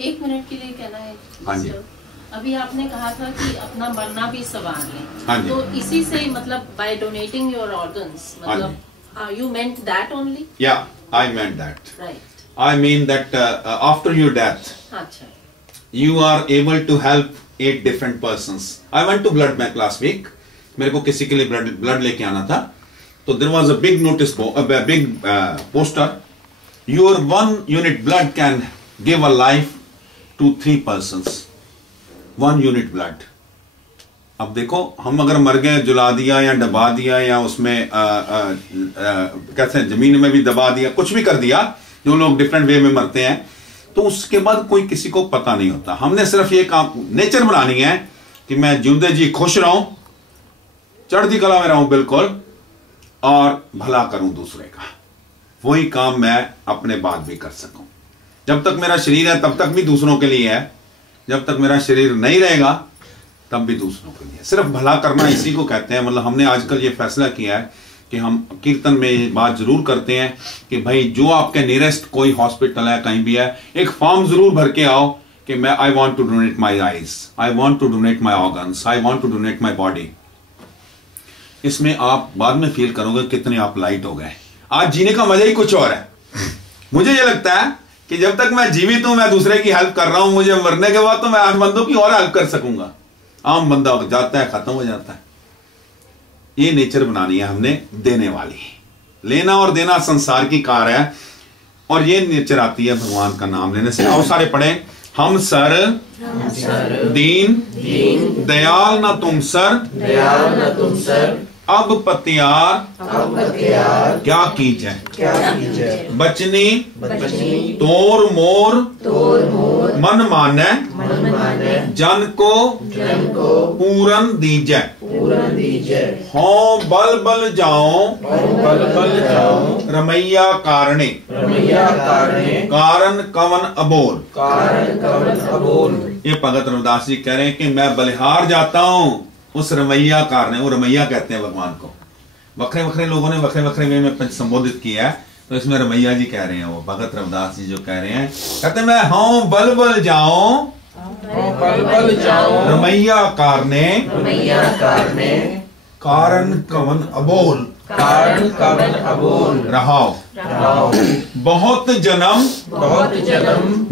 एक मिनट के लिए कहना है। हाँ जी। अभी आपने कहा था कि अपना मरना भी संवार लें। हाँ जी। तो इसी से मतलब बाय डोनेटिंग योर ऑर्गन्स, मतलब you meant that only? Yeah, I meant that. Right. I mean that after your death, अच्छा। you are able to help 8 different persons. I went to blood bank last week. मेरे को किसी के लिए blood लेके आना था, तो there was a big notice board, a big poster. Your 1 unit blood can give a life to 3 persons. 1 unit blood. अब देखो, हम अगर मर गए, जला दिया या दबा दिया या उसमें कैसे हैं, जमीन में भी दबा दिया, कुछ भी कर दिया, जो लोग डिफरेंट वे में मरते हैं, तो उसके बाद कोई किसी को पता नहीं होता। हमने सिर्फ ये काम नेचर बनानी है कि मैं जिंदे जी खुश रहूं, चढ़ती कला में रहूं बिल्कुल, और भला करूं दूसरे का। वही काम मैं अपने बाद भी कर सकूं। जब तक मेरा शरीर है तब तक भी दूसरों के लिए है, जब तक मेरा शरीर नहीं रहेगा तब भी दूसरों के लिए। सिर्फ भला करना इसी को कहते हैं। मतलब हमने आजकल ये फैसला किया है कि हम कीर्तन में ये बात जरूर करते हैं कि भाई जो आपके नियरेस्ट कोई हॉस्पिटल है, कहीं भी है, एक फॉर्म जरूर भर के आओ कि मैं I want to donate my eyes, I want to donate my organs, I want to donate my body. इसमें आप बाद में फील करोगे कितने आप लाइट हो गए। आज जीने का मजा ही कुछ और है। मुझे ये लगता है कि जब तक मैं जीवित हूं, मैं दूसरे की हेल्प कर रहा हूं, मुझे मरने के बाद तो मैं 8 बंदों की और हेल्प कर सकूंगा। आम बंदा जाता है, खत्म हो जाता है। ये नेचर बनानी है हमने, देने वाली। लेना और देना संसार की कार है, और ये नेचर आती है भगवान का नाम लेने से। आओ सारे पढ़े। हम सर दीन दयाल न तुम सर, अब पतियार क्या कीजै, बचनी तोर मोर मन मानै, जन को पूरन दीजै। हों बल बल जाओ रमैया कारणे, कारण कवन अबोल। ये भगत रविदास जी कह रहे हैं कि मैं बलिहार जाता हूं उस रमैया कारणे। वो रमैया कहते हैं भगवान को। वखरे वखरे लोगों ने वखरे वखरे वे में संबोधित किया है, तो इसमें रमैया जी कह रहे हैं। वो भगत रविदास जी जो कह रहे हैं, कहते मैं हूं बल बल जाऊं रमैया कारणे, कारण कवन अबोल रहाओ। बहुत जन्म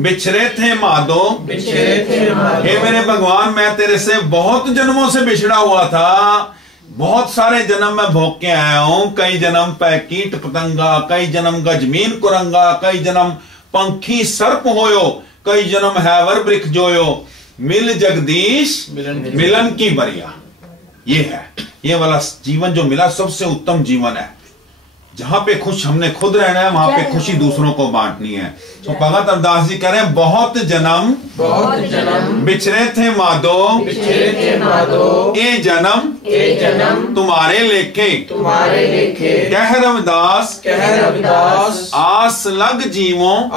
बिछड़े थे माधो, हे मेरे भगवान मैं तेरे से बहुत जन्मों से बिछड़ा हुआ था। बहुत सारे जन्म मैं भोग के आया हूं। कई जन्म पे कीट पतंगा, कई जन्म गजमीन कुरंगा, कई जन्म पंखी सर्प होयो, कई जन्म हैवर वृक्ष जोयो, मिल जगदीश मिलन की बरिया। ये है, ये वाला जीवन जो मिला सबसे उत्तम जीवन है, जहां पे खुश हमने खुद रहना है, वहां पे खुशी दूसरों को बांटनी है। तो भगत रविदास जी कह रहे हैं बहुत जन्म बिछड़े थे माधो, ए जन्म तुम्हारे लेखे, कह रविदास आस लग जीवो,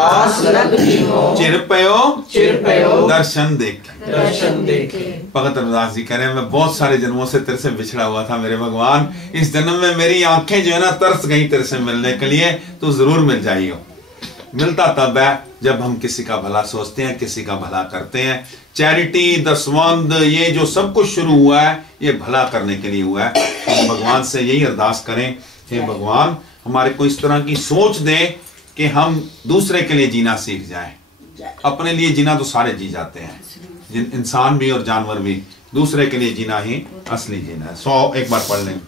चिर पयो दर्शन देखे। भगत रविदास जी कह रहे हैं मैं बहुत सारे जन्मों से तेरे से बिछड़ा हुआ था मेरे भगवान। इस जन्म में मेरी आंखें जो है ना तरस गई तेरे से मिलने के लिए, तो जरूर मिल जाइयो। मिलता तब है जब हम किसी का भला सोचते हैं, किसी का भला करते हैं। चैरिटी, दसवंध, ये जो सब कुछ शुरू हुआ है ये भला करने के लिए हुआ है। तो भगवान से यही अरदास करें, हे भगवान हमारे को इस तरह की सोच दे कि हम दूसरे के लिए जीना सीख जाएं। अपने लिए जीना तो सारे जी जाते हैं, इंसान भी और जानवर भी। दूसरे के लिए जीना ही असली जीना है। 100 एक बार पढ़ लें।